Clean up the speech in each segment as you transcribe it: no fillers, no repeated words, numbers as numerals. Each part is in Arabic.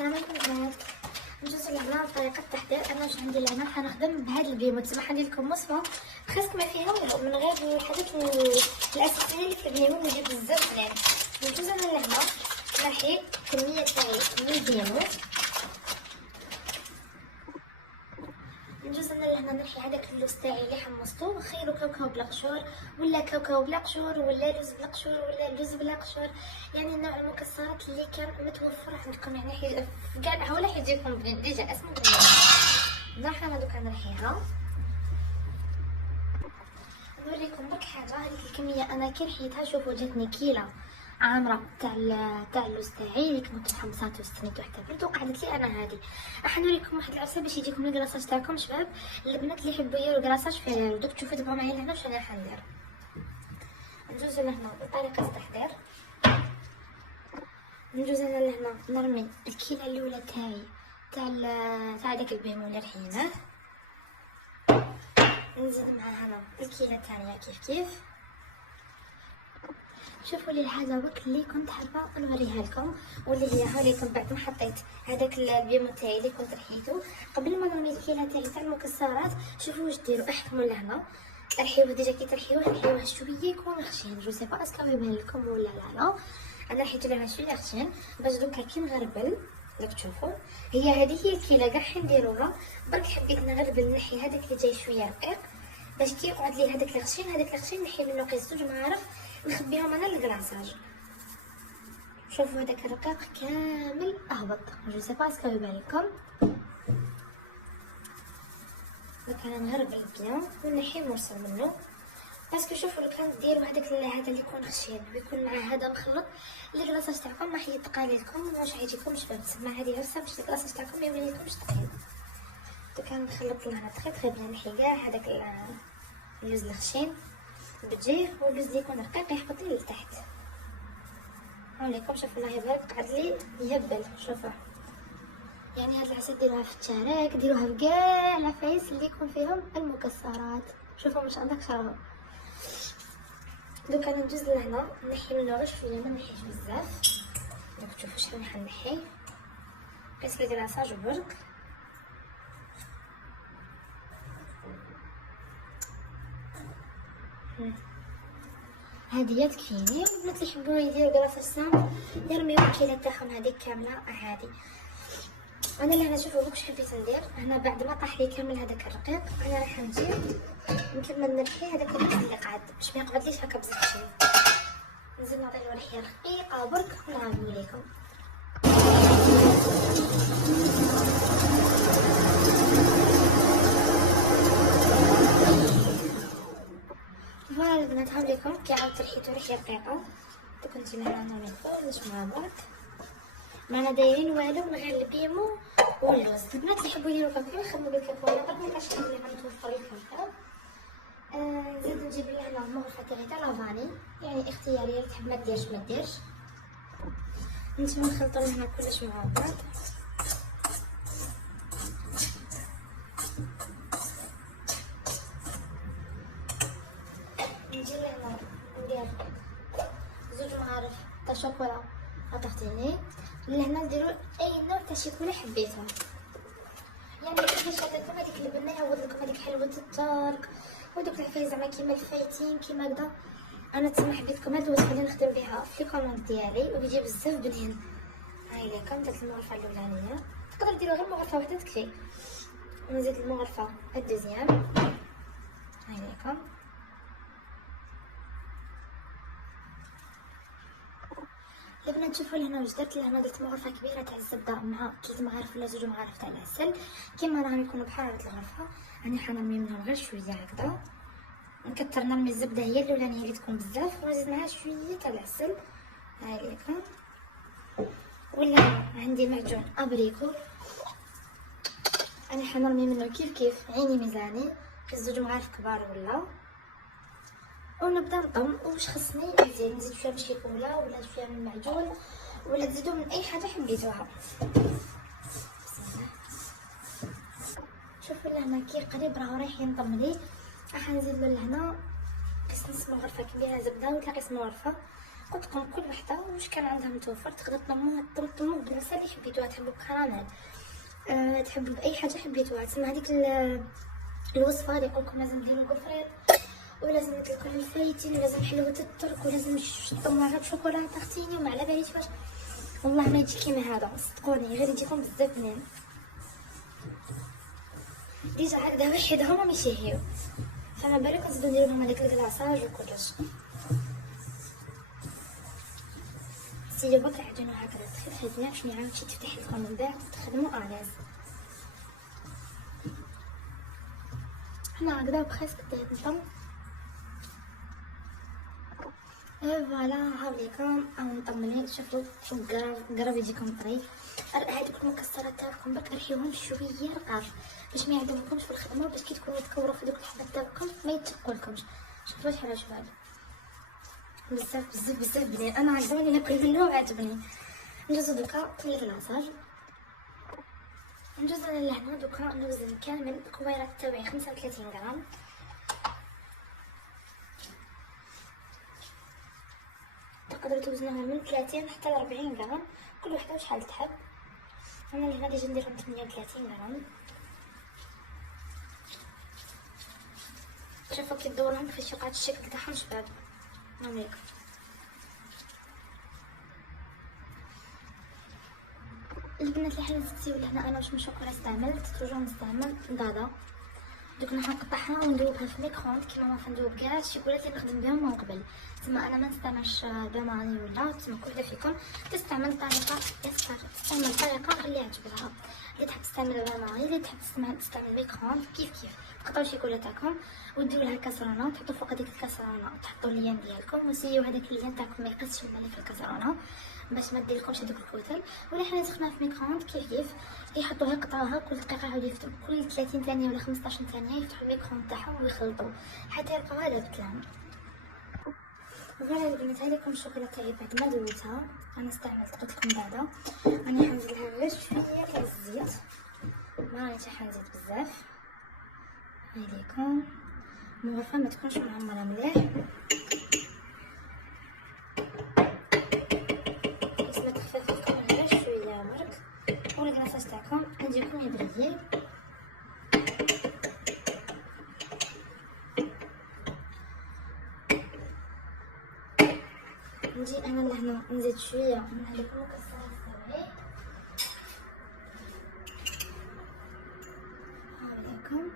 السلام عليكم البنات. ندوزو لهنا طريقه التحضير. انا واش غندير لهنا حنخدم بهاد البيمو، تما حندير لكم وصفه خاصك ما فيها والو من غير الحاجات الاساسيه اللي في البيمو اللي جات بزاف بنات. ندوزو انا لهنا نحي كميه تاعي من البيمو، ندوز انا لهنا نحي هذاك اللوز تاعي اللي حمصتو، خيرو كاوكاو بلا قشور ولا كاوكاو بلا قشور ولا لوز بلا قشور ولا لوز بلا قشور، يعني نوع المكسرات اللي كان متوفر عندكم، يعني في كاع الحوايج راح يجيكم ديجا اسمه بنات. حنا دوكا نرحيها نوريكم برك حاجه. هذيك الكميه انا كي نحيتها شوفوا جاتني كيله عامره تاع اللوز تاعي اللي كنت محمصاتو وستنيتو حتى برد، وقعدت لي انا هذه. راح نوريكم واحد العصا باش يجيكم الكلاصاج تاعكم شباب. البنات اللي يحبوا يديروا كلاصاج في دوك تشوفوا دابا معايا هنا واش انا راح ندير. ندوزو لهنا بطريقه التحضير. ندوز انا لهنا نرمي الكيله الاولى تاعي تاع داك البيمو اللي رحيناه، نزيد معاها هنا الكيله الثانيه كيف شوفوا لي الحاجه برك اللي كنت حابه نوريها لكم، واللي هي هاوليكم بعد ما حطيت هذاك البيمو تاعي اللي كنت رحيته قبل ما نرمي الكيله تاعي تاع المكسرات. شوفوا واش ديروا، احكموا لهنا رحيوه ديجا كي ترحيوه شويه يكون خشين. جو سي با اسكو يبان لكم ولا لا. انا رحيت لهنا شويه خشين باش دوكا كي نغربل راك تشوفوا هي هذه الكيله كاع حنديروها، برك حبيت نغربل نحي هذاك اللي جاي شويه رقيق باش كي يقعد لي هذاك الخشين نحي منه قيس زوج معارف نخبيهم انا للكلاصاج. شوفوا هذاك الرقيق كامل اهبط. جو سي با اسكو يبان لكم. دونك انا نغربل بيان ونحي مرسل منه باسكو شوفوا لو كان ديروا هذا اللي يكون خشين ويكون مع هذا مخلط الكلاصاج تاعكم راح يتقال لكم واش غيجيكمش باب. تسمى هذه عرسه باش الكلاصاج تاعكم ما يوليكمش ثقيل. دوك انا نخلط لهنا تري بيان نحي كاع هذاك اللوز الخشين بتجيه واللوز اللي يكون رقيق يهبط لي لتحت. هاوليكم شوفوا الله يبارك قعد لي يهبل. شوفوا يعني هاد العسل ديروها في التشارك، ديروها في كاع العفايس اللي يكون فيهم المكسرات. شوفوا ما شاء الله كثر. دوك انا ندوز لهنا نحي منه غير شويه ما نحيش بزاف. دوك تشوفوا شحال حنحي قيس الكلاصاج برك. هادي تكفيني. البنات اللي يحبوا يديروا كلاصاج سامبل يرميو الكيله تاعهم هذيك كامله عادي. انا لهنا شوفوا واش حبيت ندير هنا بعد ما طاح لي كامل هذاك الرقيق انا راح نجيب نكمل نرحي هذاك اللوز اللي قعد باش ما يقعدليش هكا بزاف خشين. نزيد نعطي له ريحه رقيقه برك ونعاود لكم. فوالا البنات هاوليكم كي عاودت رحيتو ريحه رقيقه. دوك نجي لهنا نوريكم نجمعها برك معنا دايرين والو من غير البيمو واللوز. البنات اللي يحبوا يديروا كاكاو يخدموا بالكاكاو ولا ما كاش اللي غنتوفر الكاكاو. نزيد نجيب لهنا المغرفه تاعي تاع لافاني يعني اختياريه، اللي تحب ما ديرش ما ديرش. نجيو نخلطوا لهنا كلش مع بعض. نجي لهنا ندير زوج معارف تاع شوكولا عطفتيني. لهنا نديرو اي نوع تاع شوكولا حبيتهم، يعني كيفاش هذاكم هذيك البنه يعوض لكم هذيك حلوه الترك ودوك العفايس زعما كيما الفايتين كيما هكذا. انا تما حبيتكم هاد الوصفه اللي نخدم بها في الكوموند ديالي وبيجي بزاف بنين. هاي لكم داك المغرفه الاولانيه تقدر ديروا غير مغرفه وحده تكفي. نزيد المغرفه الدوزيام. هاي لكم البنات تشوفوا لهنا واش درت. لهنا درت مغرفه كبيره تاع الزبده مع 3 معالق ولا 2 معالق تاع العسل كيما راهم يكونوا بحراره الغرفه. راني حنرمي منهم غير شويه هكذا. نكثر نرمي الزبده هي الاولانيه اللي تكون بزاف ونزيد معها شويه تاع العسل. هاي لكم. ولا عندي معجون ابريكو انا حنرمي منه كيف عيني ميزاني 2 معالق كبار ولا. ونبدا نطم واش خصني نزيد شويه من الشيكولا ولا شويه من المعجون ولا تزيدوا من اي حاجه حبيتوها. شوفوا لهنا كي قريب راه رايح ينضم لي. راح نزيد له لهنا قيس نص مغرفه كبيره زبده ولا قيس مغرفه قلت لكم كل وحده واش كان عندها متوفر تقدر تنظموا بالعسل اللي حبيتوها، تحبوا بكراميل تحبوا باي حاجه حبيتوها. تسمى هذيك الوصفه اللي يقول لكم لازم ديروا القفريط ولازم تاكلوا الفايتين ولازم حلوه الترك ولازم تطمعوا بشوكولاته تختيني وما على باليش واش، والله ما يجي كيما هذا صدقوني، غير يجيكم بزاف بنين. ديجا هكذا وحدهم راهم يشهيو، فما بالك نزيدو نديرو لهم هذاك الكلاصاج وكلش. سيدي برك العجينه هكذا تخيط باش ما يعاودش تفتح لكم من بعد تخدموا الاز. حنا هكذا بخيس بدات نطم. فوالا هاوليكم او نطمنين. شوفوا قرب يجيكم طري. هذوك المكسرات تاعكم برك ريحوهم شويه رقاق باش ما يعذبكمش في الخدمه، باش كي تكونوا تكوروا في دوك الحبات تاعكم ما يتقولكمش. شوفوا شحال شباب بزاف بزاف بزاف بنين، انا عجبني ناكل منه وعجبني. ندوزو دوكا للكلاصاج. ندوز انا لهنا دوكا نوزن كامل الكويرات تاوعي 35 غرام. تقدروا توزنوها من 30 حتى ل 40 غرام كل وحده وشحال تحب. انا لهنا ديجا نديرهم 38 غرام. شوفوا كي تدورهم كيفاش يقعد الشكل تاعهم شباب. هاوليك البنات اللي حابين تسيو لهنا انا واش من شوكولا استعملت توجور نستعمل دادا. دوك راح نقطعها وندوبها في الميكرووند كيما ما ندوب كاع الشوكولات اللي نخدم بهم من قبل. تسمى انا ما نستعملش باماني ولا تسمى كل وحده فيكم تستعمل طريقه يسار، تستعمل طريقه اللي عجبها. اللي تحب تستعمل باماني اللي تحب تستعمل ميكرووند كيف تقطعوا الشوكولا تاعكم وديروا لها كاسرونه تحطوا فوق هذيك الكاسرونه تحطوا اللين ديالكم وسيو هذاك اللين تاعكم ما يقصش الماء في الكاسرونه باش ما ديرلكمش هذوك الكتل. ولا حنا نسخنوها في الميكرووند كيف يحطوها يقطعوها كل دقيقه عاود يفتحوا كل 30 ثانيه ولا 15 ثانيه يفتحوا الميكرووند تاعهم ويخلطوا حتى يلقاو هذا بتلان. فوالا البنات هذيكم الشوكولا تاعي بعد ما دويتها انا استعملت قلت لكم بعدا راني حنزلها غير شويه تاع الزيت، ما رانيش حنزيد بزاف. هذيكم موقفه ما تكونش معمره مليح باش ما تخفف لكم غير شويه برك. والكلاصاج تاعكم يجيكم يبريي. نجي انا لهنا نزيد شويه من هذوك المكسرات تاعي. هاوليكم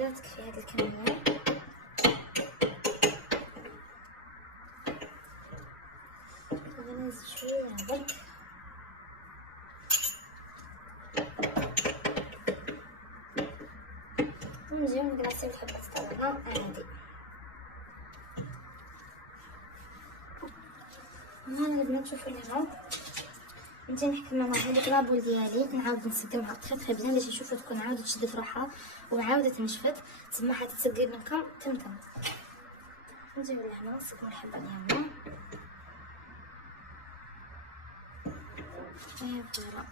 انا تكفي هاد الكميه. ونزيد شويه برك ونجيو نقلاسيو الحبات تاعنا عادي. هنا البنات شوفوا لهنا نجي نحكم مع هذيك لابول ديالي نعاود نسقمها تخي بزاف باش نشوفوا تكون عاودت شدت روحها وعاودت نشفت تسمى حتتسقي لكم تمتم. نجيو لهنا نسقمو الحبه ديالنا. فوالا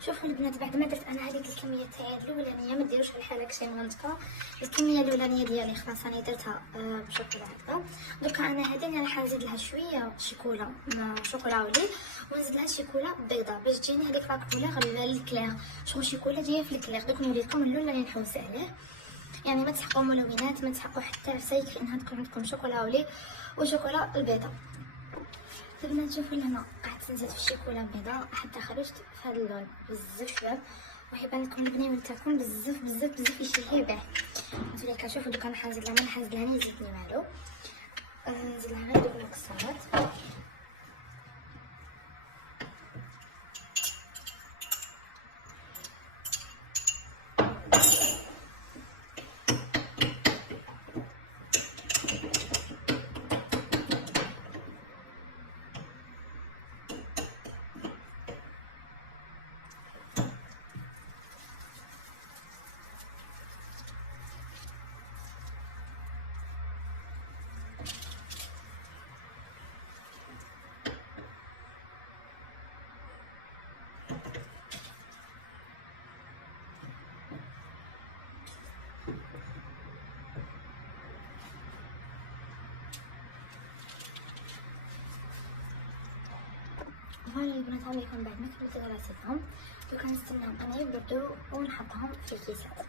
شوفوا البنات بعد ما درت انا هذيك الكميه تاعي الاولانيه ما ديروش على حالك شي مغنطكه. الكميه الاولانيه ديالي خلاص انا درتها بشوكولا هكذا. دوكا انا هذه راح نزيد لها شويه شيكولا شوكولا ولي ونزيد لها شيكولا بيضاء باش تجيني هذيك لاكولور الكلير. شغل شيكولا جايه في الكلير. دوك نوريكم اللون اللي نحوس عليه، يعني ما تسحقوا ملونات ما تسحقوا حتى عسل كي انها تكون عندكم شوكولا ولي وشوكولا البيضاء. البنات شوفوا لهنا قعدت نزيد في الشيكولا البيضاء حتى خرجت في هذا اللون بزاف شباب ويبان لكم البنين تاعكم بزاف بزاف بزاف يشهي به. نتوليك شوفوا دوك انا حنزيد لها ما نحنزد لها يزيدني والو. نزيد لها غير دوك المكسرات. فوالا البنات هم يكون بعد ما كملت دراستهم، دوكا نستناهم انا يبردوا ونحطهم في كيسات.